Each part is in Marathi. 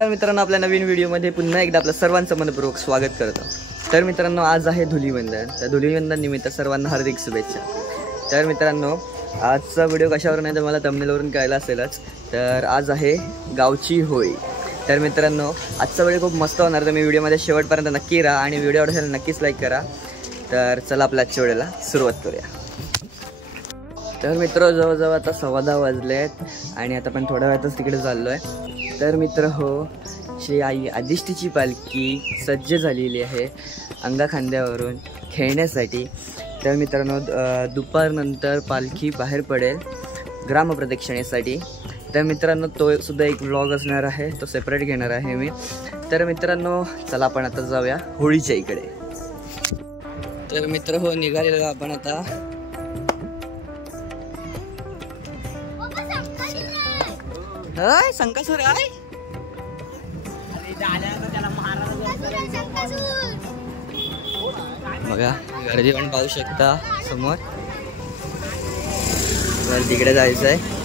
तर मित्रांनो, आपल्या नवीन व्हिडिओमध्ये पुन्हा एकदा आपलं सर्वांचं मनपूर्वक स्वागत करतो. तर मित्रांनो, आज आहे धुलीवंदन. तर धुलीवंदन निमित्त सर्वांना हार्दिक शुभेच्छा. तर मित्रांनो, आजचा व्हिडिओ कशावर नाही तर मला थंबनेलवरून कळलं असेलच. तर आज आहे गावची होळी. तर मित्रांनो, आजचा व्हिडिओ खूप मस्त होणार. तर मी व्हिडिओमध्ये शेवटपर्यंत नक्की राहा आणि व्हिडिओ आवडला नक्कीच लाईक करा. तर चला आपल्या आजच्या व्हिडिओला सुरुवात करूया. तर मित्र, जवळजवळ आता 10:15 वाजले आहेत आणि आता पण थोड्या वेळातच तिकडे चाललो आहे. तर मित्र हो, श्री आई आदिष्टीची पालखी सज्ज झालेली आहे अंगा खांद्यावरून खेळण्यासाठी. तर मित्रांनो, दुपारनंतर पालखी बाहेर पडेल ग्रामप्रदक्षिणेसाठी. तर मित्रांनो, तो सुद्धा एक व्लॉग असणार आहे, तो सेपरेट घेणार आहे मी. तर मित्रांनो, चला आपण आता जाऊया होळीच्या इकडे. तर मित्र हो, निघालेलो आपण आता. हाय संकासूर आहे बघा, गर्दी पण पाहू शकता समोर. तिकडे जायचं आहे.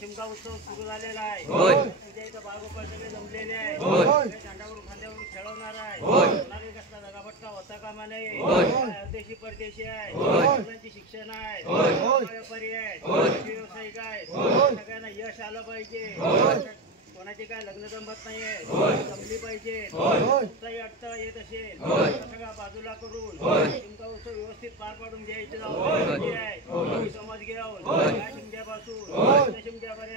शिमगा उत्सव सुरू झालेला आहे. इथं बाळगोपाळ सगळे जमलेले आहे. चांडावरून खांद्यावरून खेळवणार आहे. होणारी कसला दगाफटका होता कामा नये. देशी परदेशी आहे, मुलांची शिक्षण आहे, व्यापारी आहे, व्यावसायिक आहे. सगळ्यांना यश आलं पाहिजे. कोणाची काय लग्न जमत नाहीये, जमली पाहिजे. कुठलाही अडथळा येत असेल सगळा बाजूला करून शिमगा उत्सव व्यवस्थित पार पाडून घ्यायचे आहे. समाज घेऊन या शिमग्यापासून त्या शिमग्यापर्यंत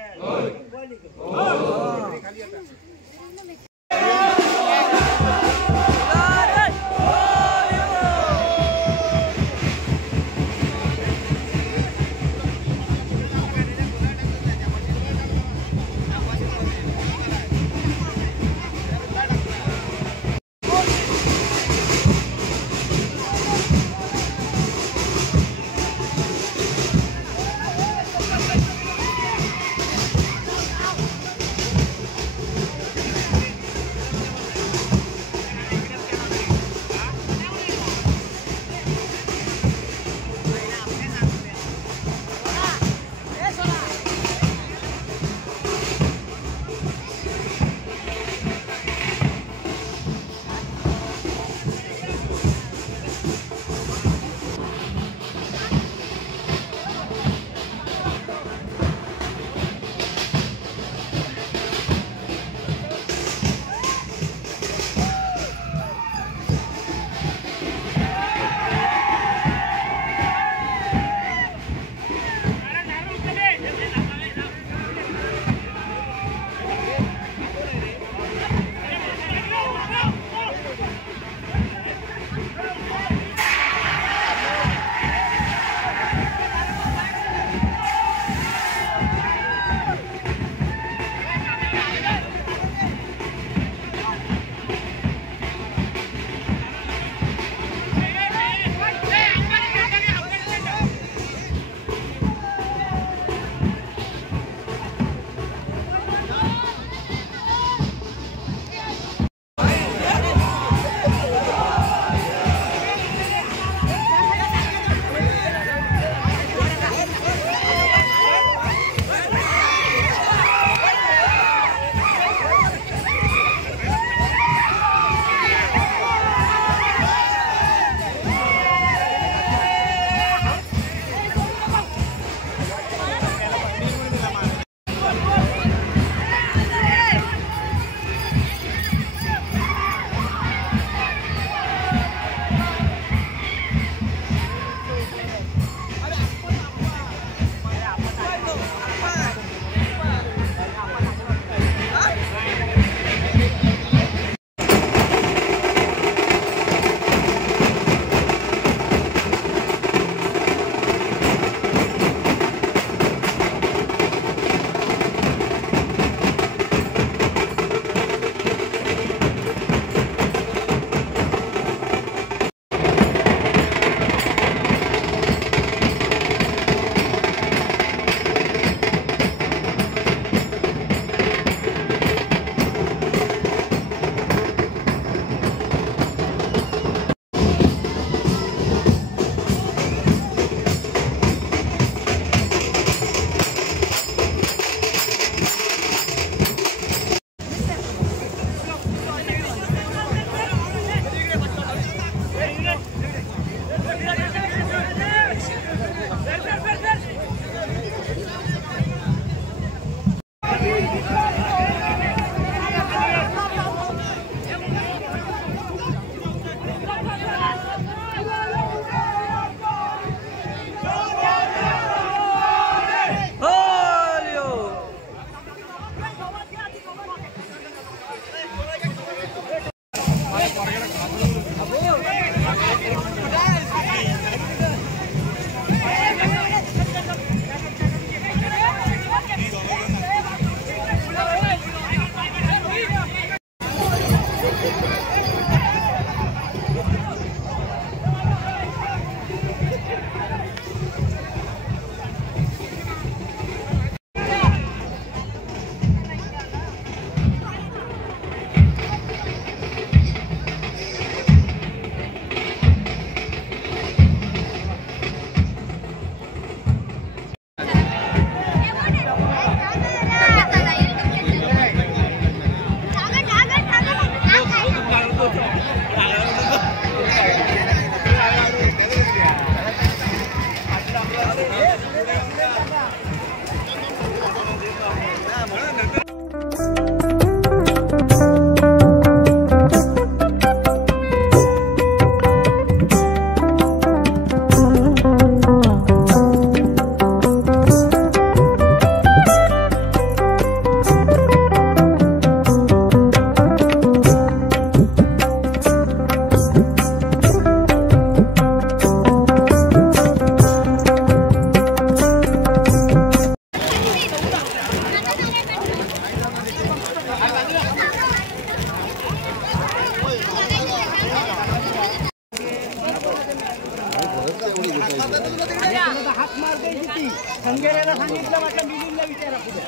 संगेऱ्याला सांगितलं म्हटलं मिलिंदला विचारा पुढे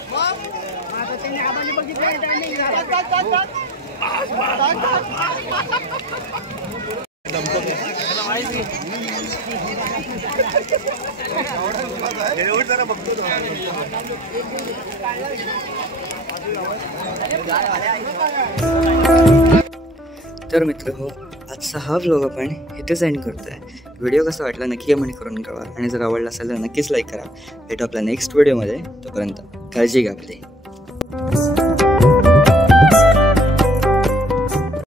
आता त्यांनी आबाने बघितलं टायमिंग तर मित्र हो, आजचा हा व्लॉग आपण इथेच एंड करतोय. व्हिडिओ कसा वाटला नक्की कमेंट करून कळवा आणि जर आवडला असेल तर नक्कीच लाईक करा. भेटू आपल्या नेक्स्ट व्हिडिओमध्ये. तोपर्यंत काळजी घ्या आपली.